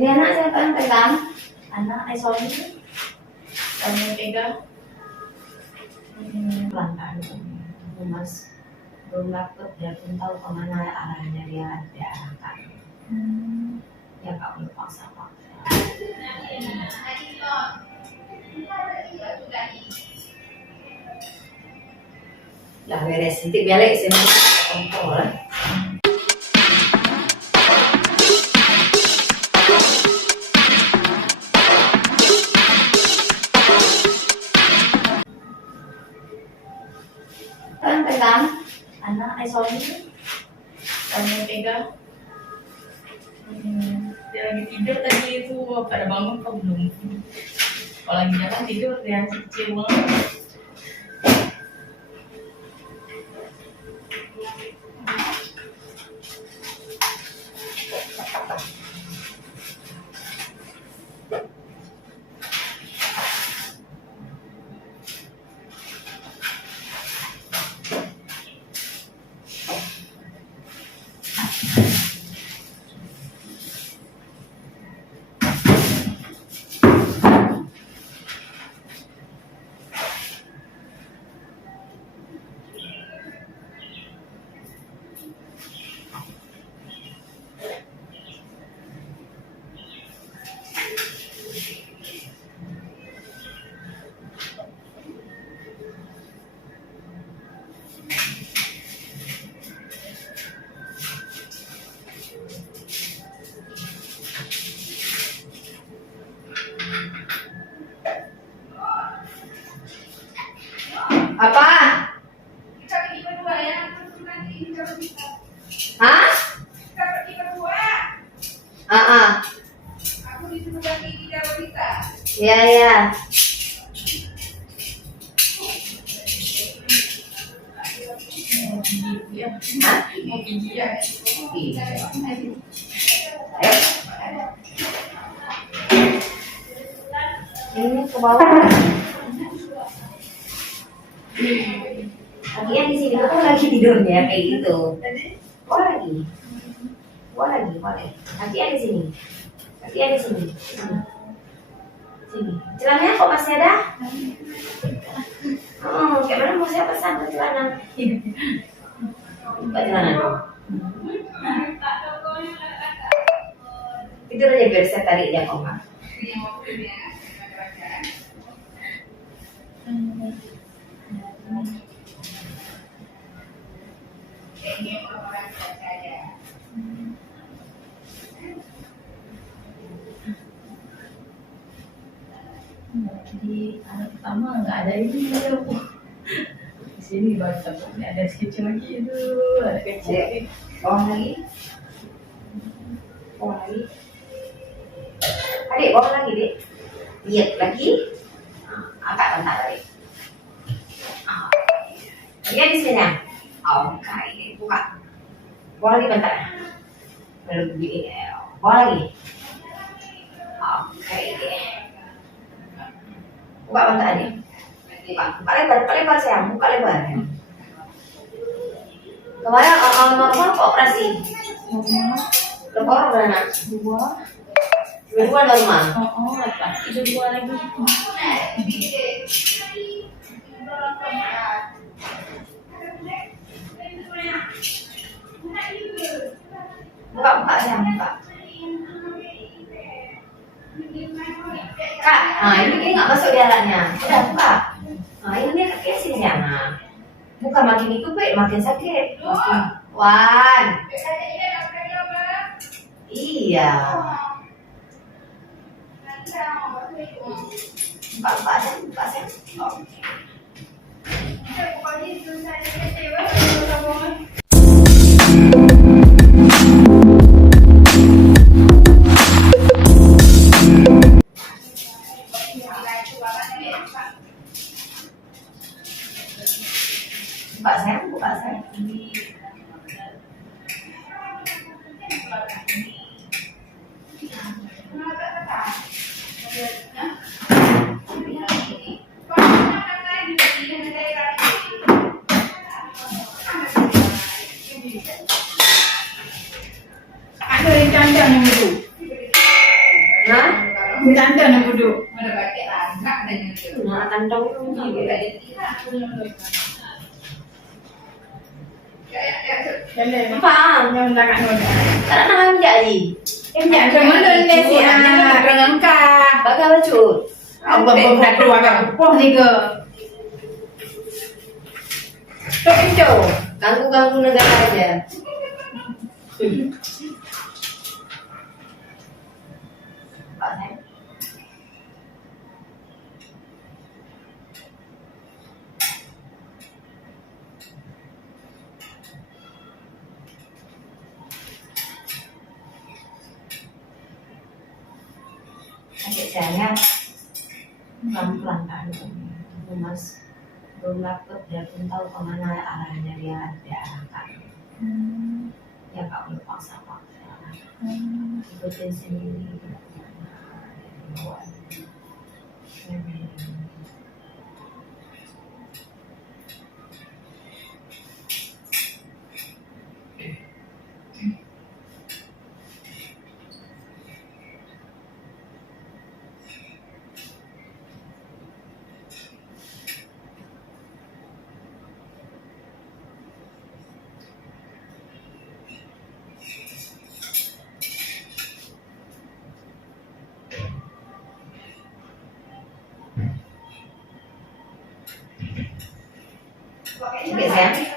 Ini anak siapa yang pegang? Anak Sony. Sony yang pegang. Pelan-pelan. Mas belum dapet, dia belum tahu kemana arahnya, dia arahkan. Ya nggak perlu paksa-paksa. Lah beres, nanti balik sini kompor. Kan pegang anak Sony yang pegang. Dia lagi tidur tadi itu, pada bangun apa belum? Kalau lagi jalan tidur dia kecil banget. Apa? Kita pergi berdua ya, terus nanti kita berpisah. Hah? Kita pergi berdua. Aku disuruh ganti kita berpisah. Ya ya. Mau gigi ya? Hah? Mau gigi ya? Ayo. Ini ke bawah. Lagi di sini aku lagi tidurnya kayak gitu. Oh lagi. Boleh. Lagi di sini. Lagi di sini. Sini. Celananya kok masih ada? Oh, kayak mana mau saya pasang celana? Buka celana. Tidur aja biar saya tarik dia koma. Jadi anak pertama nggak ada ini ya, Bu. Di sini baru takutnya ada kecil lagi itu, ada kecil. Bawah lagi. Adik, bawah lagi, Dik. Lihat lagi. Angkat bentar, Adik. Lihat di sini. Oke, buka. Bawah lagi bentar. Belum begini. Bawah lagi. Oke, buka bentar, Adik. Buka lebar sayang. Buka lebar. Kemarin orang normal kok operasi? Berapa orang beranak? Dua normal. Oh, laki-laki itu dua lagi. Buka sayang, buka. Kak, ini kayak nggak masuk di alatnya. Udah buka. Ini kakinya sini sayang. Bukan makin itu makin sakit. Wan. Iya. Buka sayang. Buka sayang. Hah? Di tante nak duduk. Ada pakai langkah dan itu. Nah, kantong itu Tidak juga. ada tidak. Ya. Jalan. Apa? Yang belakang noda. Karena ham jadi. Ya, cuma dulu sih. Dengan kah. Bakal lucu. Allah berdoa agak poh ni ke. Tok itu. Ganggu-ganggu negara aja. Pak Sam. Adik saya pelan-pelan kan, Mas belum dapet, dia pun tahu kemana arahnya, dia diarahkan. Ya nggak perlu paksa-paksa, ikutin sendiri kemana bawaan. Oke, sayang.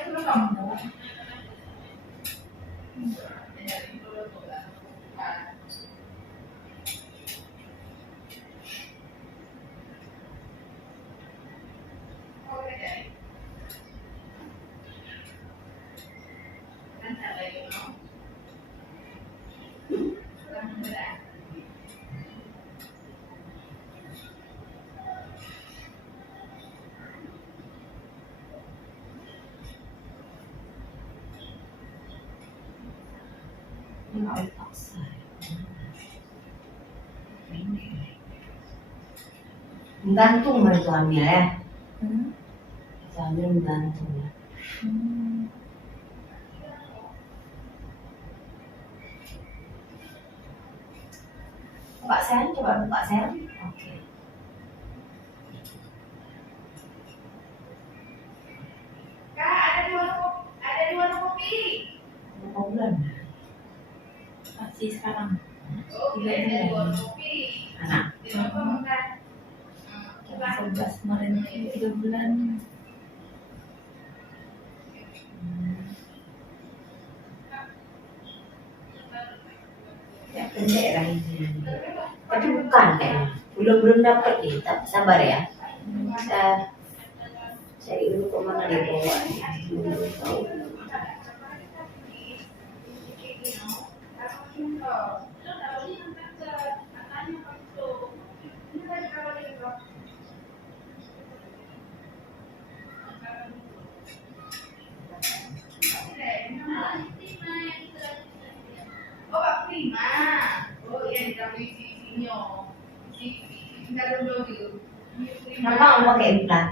Ini nggak boleh paksa. Gantung itu ambil ya. Itu ambil gantung ya. Buka sen, coba buka sen. Oke. Kak, ada dua kopi. Berapa bulan? Masih sekarang. Oke, ada dua kopi. Anak. Kenapa makan? 11 kemarin 3 bulan. Ya pendek lah ini. Tapi bukan kayaknya. Belum dapat nih. Tapi sabar ya. Saya cari dulu kemana dia bawa. Belum tahu. Oh, Pak Prima. Oh, iya di dalam sini oh. Kita dulu gitu. Kenapa nggak pakai implan?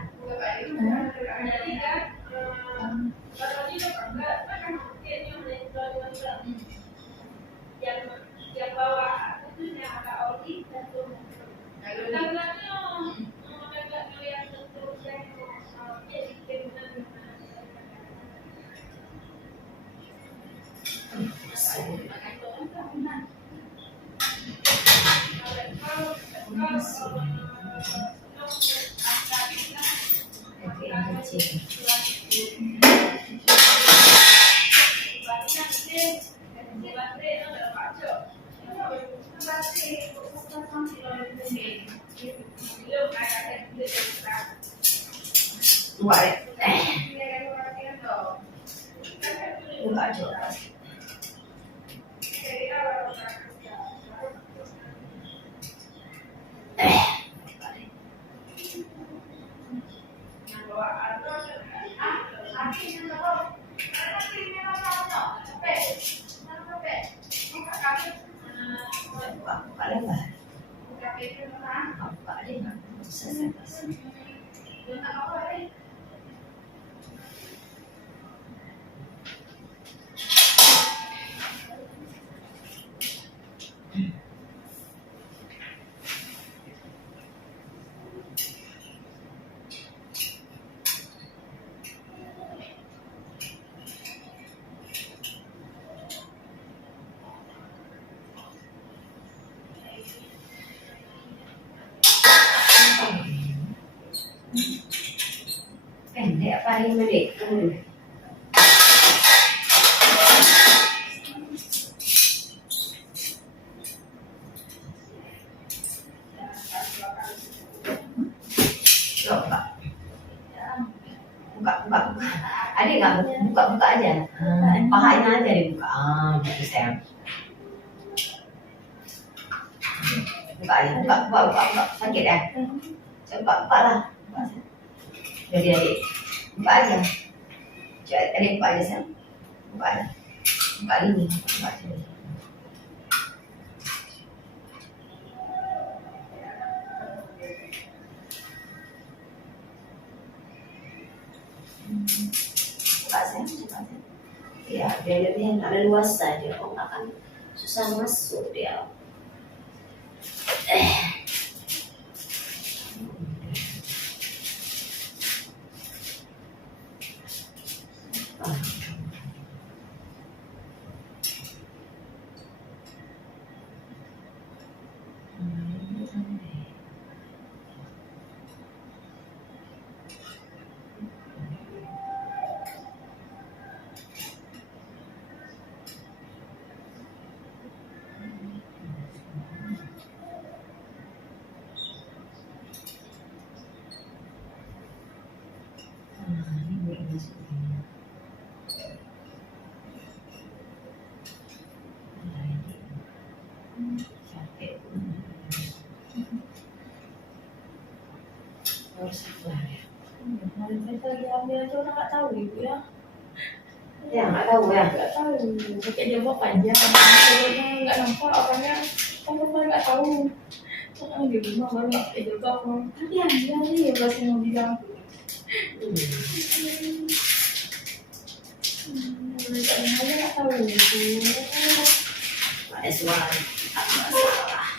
Yang bawa itu yang ada oli dan tuh. Pakai yang kecil. Dua deh. Dua aja. Buka lebar. Buka deh. Selesai kasih. Pendek paling pendek tuh. Coba buka. Adik nggak buka aja. Pahanya aja dibuka. Gitu sayang. Buka aja, buka. Sakit ya? Coba buka lah. Jadi adik, buka aja. Coba adik buka aja sayang. Buka aja. Buka ini, buka aja. Buka sayang, buka aja. Ya, biar dia nggak leluasa dia, kok nggak akan susah masuk dia. Kemarin kita lagi ambil aja orang nggak tahu ibu ya. Ya nggak tahu ya. Nggak tahu. Pakai jilbab aja. Karena nggak nampak orangnya. Kan orang nggak tahu. Orang di rumah baru nggak pakai jilbab. Tapi ambil aja ya pasti mau bilang. Mereka aja nggak tahu ibu. Ada suara. Tak masalah.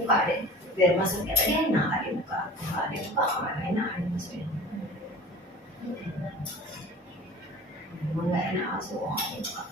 Buka deh, biar masuknya tadi enak dia buka. Dia buka nggak enak dia masuknya. Emang nggak enak masuk dia buka.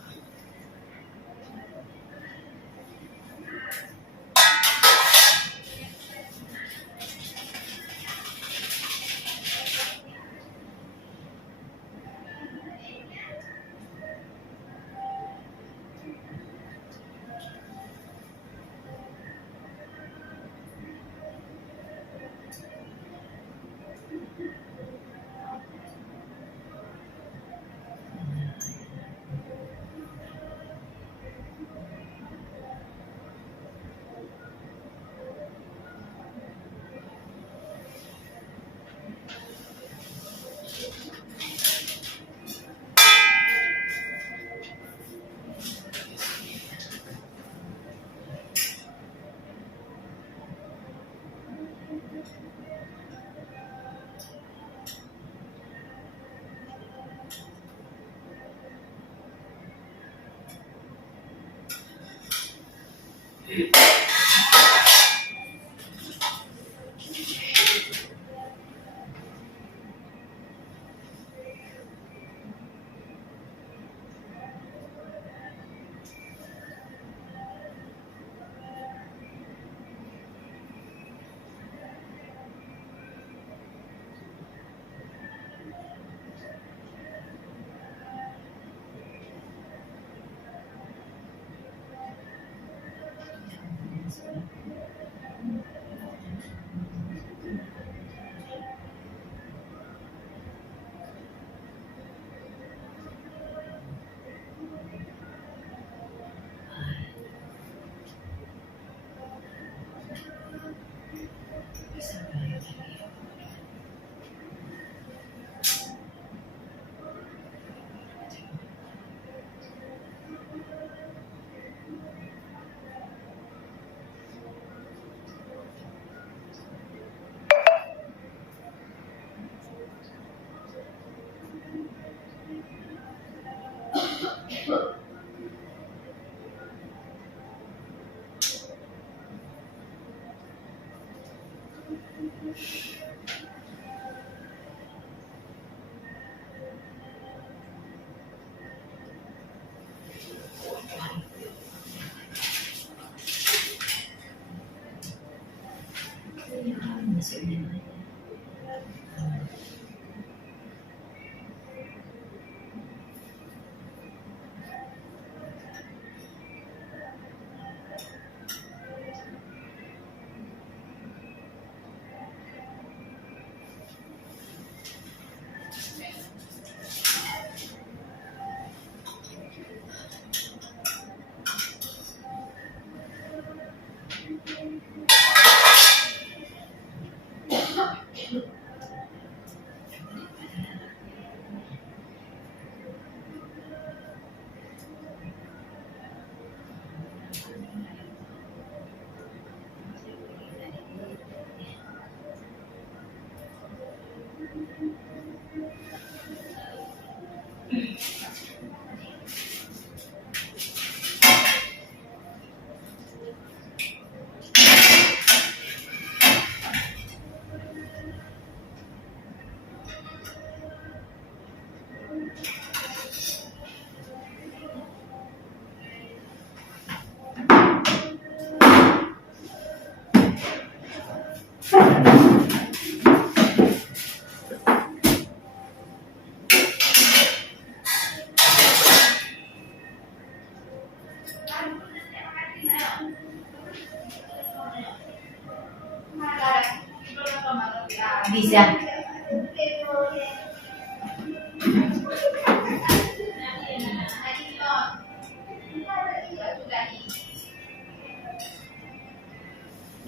bisa.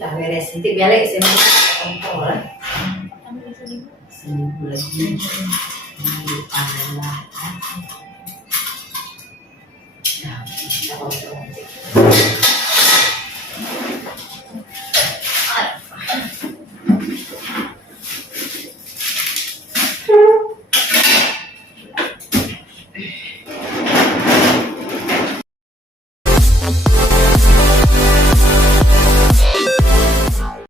Lah beres, nanti balik sini kompor. Ambil di sini. Seminggu lagi. Ini adalah. Nah, kita kontrol.